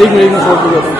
एक मिनट में फोटो देता हूँ।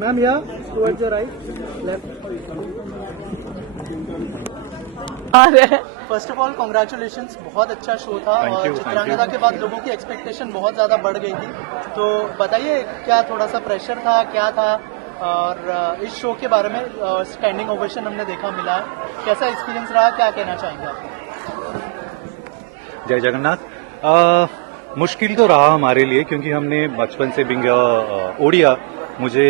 मैम यहाँ towards your right left. First of all congratulations, बहुत अच्छा शो था और चित्रांगदा के बाद लोगों की एक्सपेक्टेशन बहुत ज़्यादा बढ़ गई थी। तो बताइए क्या थोड़ा सा प्रेशर था, क्या था, और इस शो के बारे में स्टैंडिंग ओवेशन हमने देखा मिला है, कैसा एक्सपीरियंस रहा, क्या कहना चाहेंगे आप? जय जगन्नाथ। मुश्किल तो रहा हमारे लिए क्योंकि हमने बचपन से ओडिया, मुझे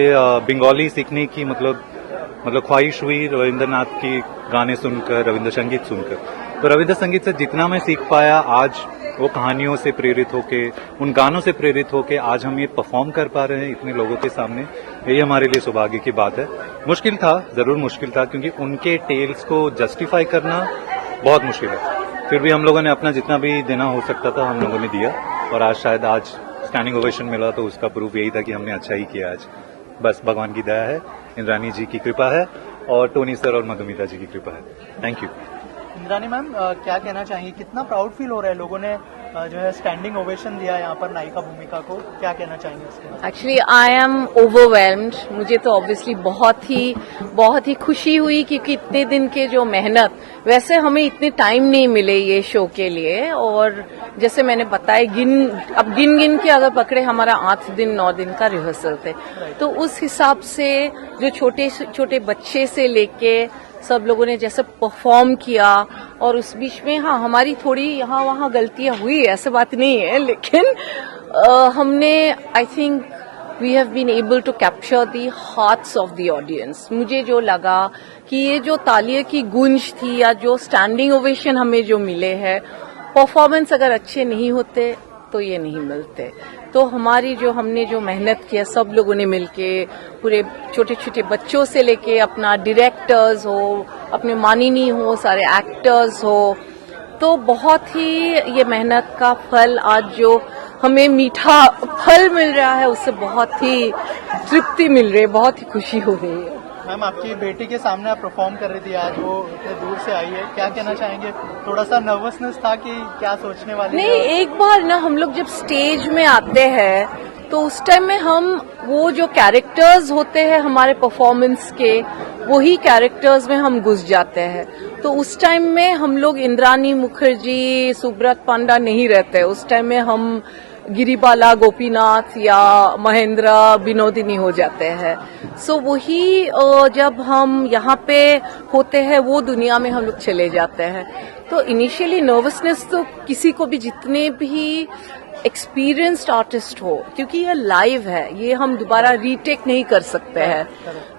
बंगाली सीखने की मतलब ख्वाहिश हुई रविंद्रनाथ की गाने सुनकर, रविंद्र संगीत सुनकर। तो रविंद्र संगीत से जितना मैं सीख पाया, आज वो कहानियों से प्रेरित होके, उन गानों से प्रेरित होके आज हम ये परफॉर्म कर पा रहे हैं इतने लोगों के सामने, यही हमारे लिए सौभाग्य की बात है। मुश्किल था, जरूर मुश्किल था, क्योंकि उनके टेल्स को जस्टिफाई करना बहुत मुश्किल है। फिर भी हम लोगों ने अपना जितना भी देना हो सकता था हम लोगों ने दिया, और आज शायद स्टैंडिंग ओवेशन मिला तो उसका प्रूफ यही था कि हमने अच्छा ही किया आज। बस भगवान की दया है, इंद्रानी जी की कृपा है और टोनी सर और मधुमिता जी की कृपा है। Thank you. इंद्रानी मैम, क्या कहना चाहिए, कितना प्राउड फील हो रहा है, लोगों ने जो है स्टैंडिंग ओवेशन दिया यहाँ पर नायिका भूमिका को, क्या कहना चाहेंगे इसके? Actually I am overwhelmed. मुझे तो ऑब्वियसली बहुत ही खुशी हुई क्योंकि इतने दिन के जो मेहनत, वैसे हमें इतने टाइम नहीं मिले ये शो के लिए, और जैसे मैंने बताया गिन के अगर पकड़े हमारा 8 दिन 9 दिन का रिहर्सल थे, तो उस हिसाब से जो छोटे छोटे बच्चे से लेके सब लोगों ने जैसे परफॉर्म किया, और उस बीच में हाँ हमारी थोड़ी यहाँ वहाँ गलतियाँ हुई, ऐसे बात नहीं है, लेकिन हमने I think we have been able to capture the hearts of the audience. मुझे जो लगा कि ये जो तालियों की गूंज थी या जो स्टैंडिंग ओवेशन हमें जो मिले हैं, परफॉर्मेंस अगर अच्छे नहीं होते तो ये नहीं मिलते। तो हमने जो मेहनत किया सब लोगों ने मिलके, पूरे छोटे छोटे बच्चों से लेके अपना डायरेक्टर्स हो, अपने माननीय हो, सारे एक्टर्स हो, तो बहुत ही ये मेहनत का फल आज जो हमें मीठा फल मिल रहा है, उससे बहुत ही तृप्ति मिल रही है, बहुत ही खुशी हो रही है। मैम, आपकी बेटी के सामने आप परफॉर्म कर रही थी आज, वो इतने दूर से आई है, क्या कहना चाहेंगे? थोड़ा सा नर्वसनेस था कि क्या सोचने वाली? नहीं, एक बार ना हम लोग जब स्टेज में आते हैं तो उस टाइम में हम वो जो कैरेक्टर्स होते हैं हमारे परफॉर्मेंस के, वही कैरेक्टर्स में हम घुस जाते हैं। तो उस टाइम में हम लोग इंद्रानी मुखर्जी, सुब्रत पांडा नहीं रहते, उस टाइम में हम गिरिबाला, गोपीनाथ या महेंद्र, विनोदिनी हो जाते हैं। सो वही जब हम यहाँ पे होते हैं वो दुनिया में हम लोग चले जाते हैं। तो इनिशियली नर्वसनेस तो किसी को भी, जितने भी एक्सपीरियंस्ड आर्टिस्ट हो, क्योंकि ये लाइव है, ये हम दोबारा रीटेक नहीं कर सकते हैं,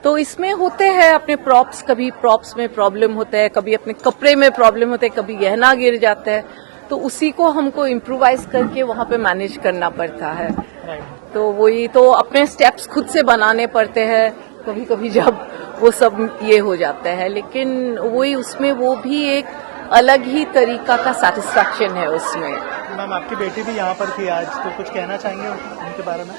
तो इसमें होते हैं अपने प्रॉप्स, कभी प्रॉप्स में प्रॉब्लम होता है, कभी अपने कपड़े में प्रॉब्लम होता है, कभी गहना गिर जाता है, तो उसी को हमको इम्प्रोवाइज करके वहाँ पे मैनेज करना पड़ता है। तो वही तो अपने स्टेप्स खुद से बनाने पड़ते हैं कभी कभी जब वो सब ये हो जाता है, लेकिन वही उसमें वो भी एक अलग ही तरीका का सेटिस्फैक्शन है उसमें। मैम, आपकी बेटी भी यहाँ पर थी आज, तो कुछ कहना चाहेंगे उनके बारे में?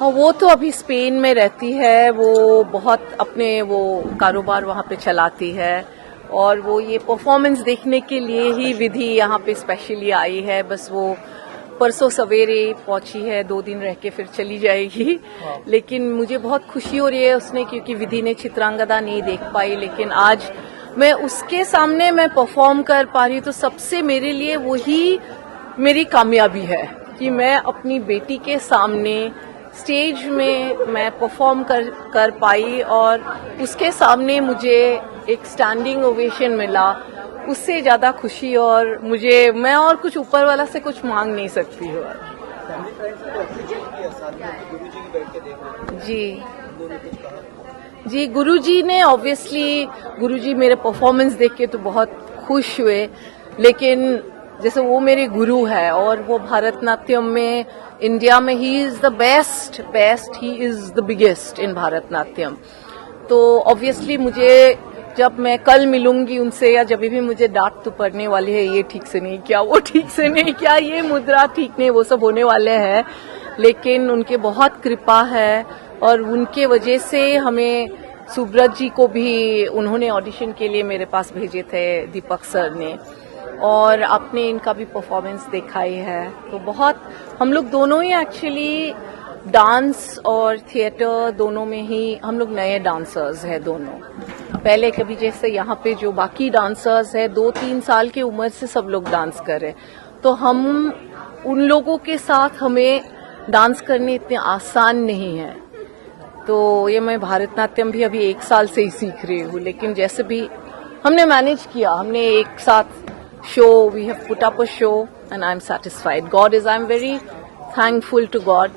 हाँ, वो तो अभी स्पेन में रहती है, वो बहुत अपने वो कारोबार वहाँ पे चलाती है, और वो ये परफॉर्मेंस देखने के लिए ही विधि यहाँ पे स्पेशली आई है। बस वो परसों सवेरे पहुंची है, 2 दिन रह के फिर चली जाएगी। लेकिन मुझे बहुत खुशी हो रही है उसने, क्योंकि विधि ने चित्रांगदा नहीं देख पाई, लेकिन आज मैं उसके सामने मैं परफॉर्म कर पा रही हूँ, तो सबसे मेरे लिए वही मेरी कामयाबी है कि मैं अपनी बेटी के सामने स्टेज में मैं परफॉर्म कर पाई और उसके सामने मुझे एक स्टैंडिंग ओवेशन मिला। उससे ज्यादा खुशी और मैं और कुछ ऊपर वाला से कुछ मांग नहीं सकती हूँ। जी, गुरुजी ने ऑब्वियसली, गुरुजी मेरे परफॉर्मेंस देख के तो बहुत खुश हुए, लेकिन जैसे वो मेरे गुरु है और वो भरतनाट्यम में इंडिया में he is the best, he is the biggest in Bharatanatyam. तो ऑब्वियसली मुझे जब मैं कल मिलूंगी उनसे या जब भी मुझे डांट तो पड़ने वाली है, ये ठीक से नहीं किया, वो ठीक से नहीं किया, ये मुद्रा ठीक नहीं, वो सब होने वाले हैं। लेकिन उनके बहुत कृपा है और उनके वजह से हमें सुब्रत जी को भी उन्होंने ऑडिशन के लिए मेरे पास भेजे थे, दीपक सर ने, और आपने इनका भी परफॉर्मेंस देखा ही है। तो बहुत हम लोग दोनों ही एक्चुअली डांस और थिएटर दोनों में ही हम लोग नए डांसर्स हैं दोनों। पहले कभी जैसे यहाँ पे जो बाकी डांसर्स है 2-3 साल की उम्र से सब लोग डांस कर रहे, तो हम उन लोगों के साथ हमें डांस करने इतने आसान नहीं है। तो ये मैं भरतनाट्यम भी अभी 1 साल से ही सीख रही हूँ, लेकिन जैसे भी हमने मैनेज किया, हमने एक साथ show, we have put up a show and I am satisfied. I am very thankful to God.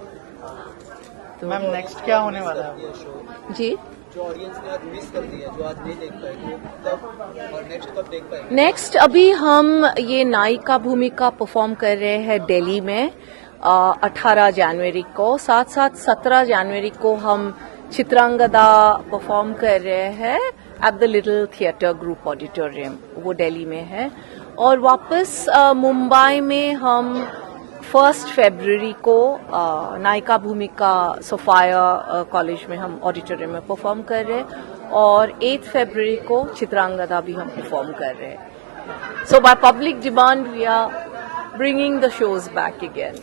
Ma'am next क्या होने वाला है ये शो? जी, जो ऑडियंस ने आज मिस कर दिया, जो आज नहीं देख पाएंगे, तब और नेक्स्ट कब देख पाएंगे? नेक्स्ट अभी हम ये नायिका भूमिका परफॉर्म कर रहे हैं दिल्ली में 18 जनवरी को, साथ 17 जनवरी को हम चित्रांगदा परफॉर्म कर रहे हैं at the little theatre group auditorium, वो दिल्ली में है। और वापस मुंबई में हम 1 फरवरी को नायिका भूमिका सोफाया कॉलेज में हम ऑडिटोरियम में परफॉर्म कर रहे हैं, और 8 फरवरी को चित्रांगदा भी हम परफॉर्म कर रहे हैं। So by public demand we are bringing the shows back again.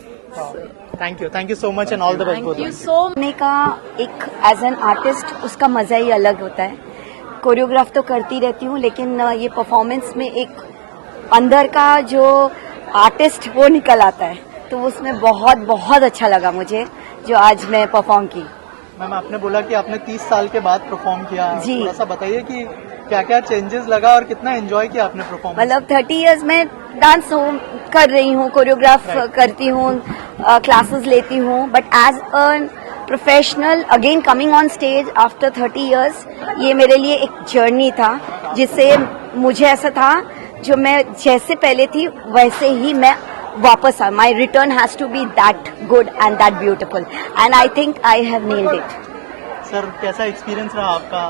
Thank you so much and all the best. Thank you so much. का एक एज एन आर्टिस्ट उसका मजा ही अलग होता है। कोरियोग्राफ तो करती रहती हूँ, लेकिन ये परफॉर्मेंस में एक अंदर का जो आर्टिस्ट वो निकल आता है, तो उसमें बहुत बहुत अच्छा लगा मुझे जो आज मैं परफॉर्म की। मैम आपने बोला कि आपने 30 साल के बाद परफॉर्म किया, जी। थोड़ा सा बताइए कि क्या क्या चेंजेस लगा और कितना एंजॉय किया आपने परफॉर्मेंस? मतलब 30 इयर्स में डांस कर रही हूँ, कोरियोग्राफ करती हूँ, क्लासेस लेती हूँ, but as a professional again coming on stage after 30 years, ये मेरे लिए एक जर्नी था, जिससे मुझे ऐसा था जो मैं जैसे पहले थी वैसे ही मैं वापस आ। My return has to be that good and that beautiful, and I think I have nailed it. Sir कैसा एक्सपीरियंस रहा आपका,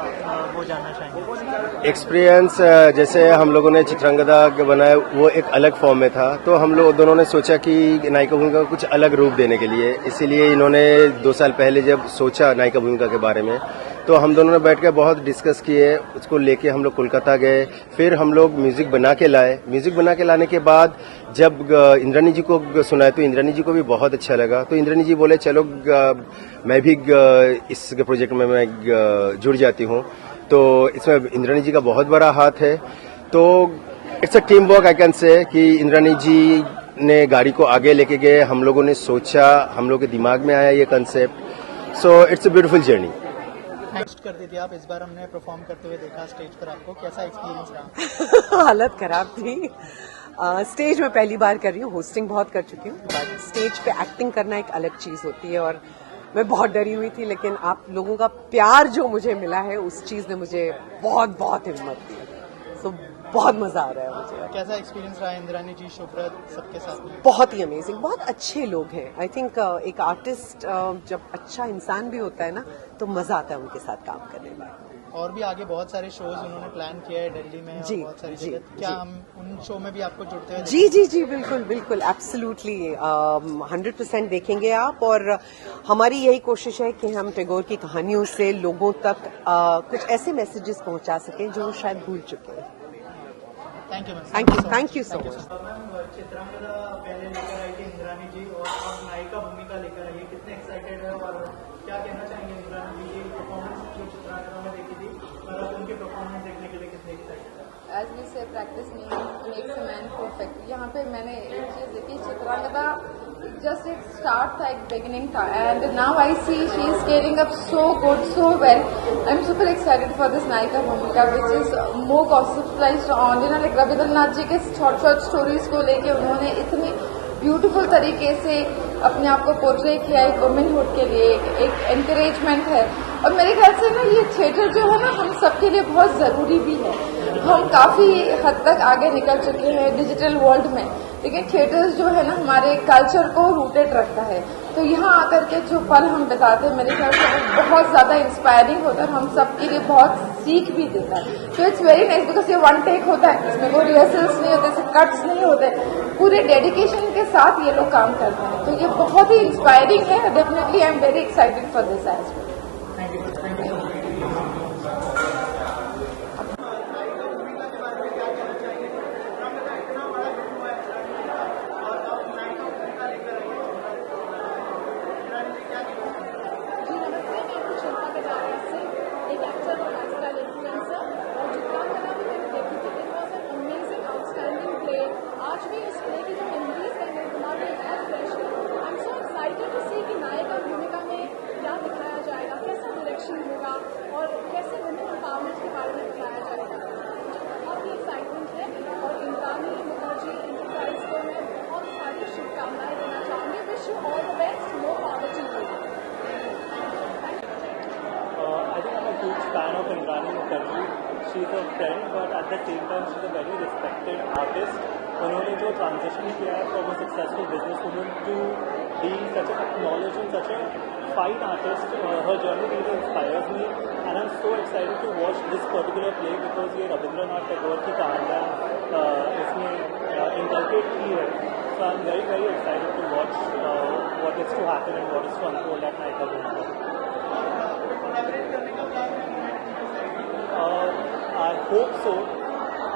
वो जानना चाहेंगे। एक्सपीरियंस जैसे हम लोगों ने चित्रांगदा बनाया वो एक अलग फॉर्म में था, तो हम लोग दोनों ने सोचा कि नायिका भूमिका को कुछ अलग रूप देने के लिए, इसीलिए इन्होंने 2 साल पहले जब सोचा नायिका भूमिका के बारे में, तो हम दोनों ने बैठ कर बहुत डिस्कस किए, उसको लेके हम लोग कोलकाता गए, फिर हम लोग म्यूजिक बना के लाए। म्यूजिक बना के लाने के बाद जब इंद्रानी जी को सुनाए तो इंद्रानी जी को भी बहुत अच्छा लगा, तो इंद्रानी जी बोले चलो मैं भी इस प्रोजेक्ट में मैं जुड़ जाती हूँ। तो इसमें इंद्रानी जी का बहुत बड़ा हाथ है, तो it's a team work I can say कि इंद्रानी जी ने गाड़ी को आगे लेके गए, हम लोगों ने सोचा, हम लोग के दिमाग में आया ये concept, so it's a beautiful journey. Next कर दी थी आप, इस बार हमने परफॉर्म करते हुए देखा स्टेज पर आपको, कैसा एक्सपीरियंस रहा? हालत खराब थी। स्टेज में पहली बार कर रही हूँ, होस्टिंग बहुत कर चुकी हूँ, बट स्टेज पे एक्टिंग करना एक अलग चीज होती है और मैं बहुत डरी हुई थी, लेकिन आप लोगों का प्यार जो मुझे मिला है उस चीज ने मुझे बहुत बहुत हिम्मत दी, तो बहुत मजा आ रहा है मुझे। कैसा एक्सपीरियंस रहा इंद्रानी जी, शुभ्रत सबके साथ में? बहुत ही अमेजिंग, बहुत अच्छे लोग हैं। आई थिंक एक आर्टिस्ट जब अच्छा इंसान भी होता है ना, तो मजा आता है उनके साथ काम करने में। और भी आगे बहुत सारे शोज उन्होंने प्लान किया है दिल्ली में, जी, और बहुत सारी जी, जगह, क्या जी। हम उन शो में भी आपको जुड़ते हुए जी जी जी बिल्कुल बिल्कुल एब्सोल्युटली 100% देखेंगे आप, और हमारी यही कोशिश है कि हम टैगोर की कहानियों से लोगों तक कुछ ऐसे मैसेजेस पहुंचा सकें जो वो शायद भूल चुके हैं। Thank you ma'am. Thank you so much. Ma'am Chitrangada पहले लेकर आई थी इंद्रानी जी और अब नायिका भूमिका लेकर आई है, कितने एक्साइटेड है और क्या कहना चाहेंगे इंद्रानी जी की परफॉर्मेंस जो चित्रांगदा में देखी थी और अब उनकी परफॉर्मेंस देखने के लिए कितने एक्साइटेड है? एज वी से practice makes a man perfect. यहाँ पे मैंने एक चीज़ देखी, चित्रांगदा जस्ट एक स्टार्ट था, एक बिगिनिंग था, and now I see she is scaling up so good, so well. I am super excited for this नायिका भूमिका which is more conceptualized on like Rabindranath ji के शॉर्ट स्टोरीज को लेके उन्होंने इतनी ब्यूटीफुल तरीके से अपने आप को पोर्ट्रे किया एक वुमेनहुड के लिए, एक एनकरेजमेंट है। और मेरे ख्याल से ना ये थिएटर जो है ना हम सबके लिए बहुत ज़रूरी भी है। हम काफ़ी हद तक आगे निकल चुके हैं डिजिटल वर्ल्ड में, लेकिन थिएटर्स जो है ना हमारे कल्चर को रूटेड रखता है। तो यहाँ आकर के जो पल हम बिताते हैं मेरे ख्याल से वो बहुत ज़्यादा इंस्पायरिंग होता है और हम सबके लिए बहुत सीख भी देता है। तो इट्स वेरी नाइस बिकॉज ये वन टेक होता है, इसमें कोई रिहर्सल्स नहीं होते, कट्स नहीं होते, पूरे डेडिकेशन के साथ ये लोग काम करते हैं। तो ये बहुत ही इंस्पायरिंग है। Definitely I am very excited for this as well. Fan of Indrani Mukherjee. She's a friend, but at the same time she's a very respected artist. उन्होंने जो transition किया है from a successful businesswoman to being such an acknowledged and such a fine artist, her journey really inspires me, and I'm so excited to watch this particular play because ये रविंद्रनाथ टैगोर की कहानियाँ इसमें inculcate की है. So I'm very very excited to watch what is to happen and what is to unfold at Naika Bhumika. I hope so.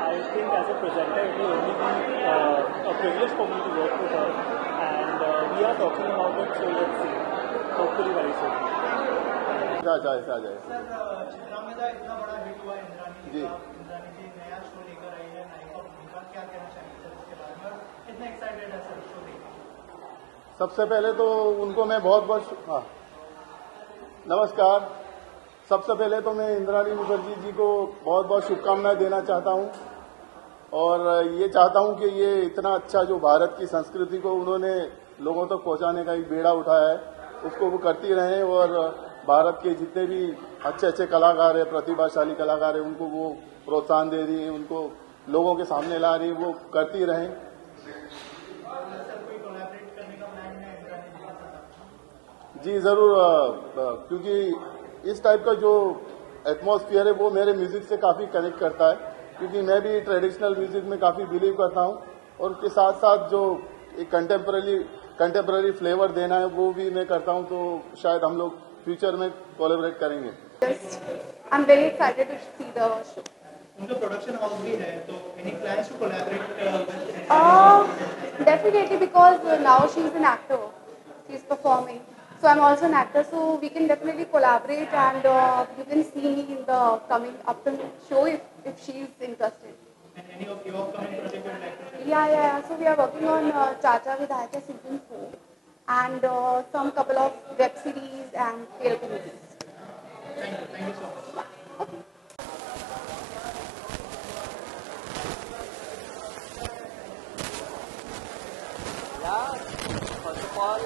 I think as a presenter it will only be a privilege for me to work with her, and we are talking about it, so let's see. Hopefully very soon. जाए sir Chitrangada इतना बड़ा hit हुआ इंद्रानी जी। इंद्रानी जी नया show लेकर आई है नायिका भूमिका, क्या कहना चाहेंगे सर इसके बारे में और कितने एक्साइटेड है सर शो देखने? सबसे पहले तो उनको मैं बहुत नमस्कार। सबसे पहले तो मैं इंद्रानी मुखर्जी जी को बहुत बहुत शुभकामनाएं देना चाहता हूं और ये चाहता हूं कि ये इतना अच्छा जो भारत की संस्कृति को उन्होंने लोगों तक पहुंचाने का एक बेड़ा उठाया है उसको वो करती रहें और भारत के जितने भी अच्छे अच्छे कलाकार हैं, प्रतिभाशाली कलाकार हैं, उनको वो प्रोत्साहन दे रही है, उनको लोगों के सामने ला रही है, वो करती रहें। जी जरूर, क्योंकि इस टाइप का जो एटमॉस्फेयर है वो मेरे म्यूजिक से काफी कनेक्ट करता है, क्योंकि मैं भी ट्रेडिशनल म्यूजिक में काफी बिलीव करता हूं और उसके साथ साथ जो एक कंटेम्पररी फ्लेवर देना है वो भी मैं करता हूं। तो शायद हम लोग फ्यूचर में कोलैबोरेट करेंगे। I am very excited to see the show. उनका प्रोडक्शन हाउस भी है, तो any plans to collaborate? Definitely, because now she's an actor, she's performing. So I'm also an actor, so we can definitely collaborate, and you can see me in the upcoming show if she's interested. And any of your upcoming project you would like to share? Yeah. So we are working on Chacha Vidhayaka season 4 and some couple of web series and Telugu movies. Thank you so much. First of all,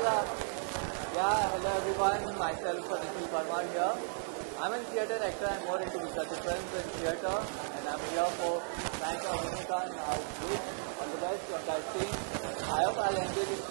hello everyone, myself Nikhil Parmar here. I'm a theatre actor, I'm more into research films and theatre, and I'm here for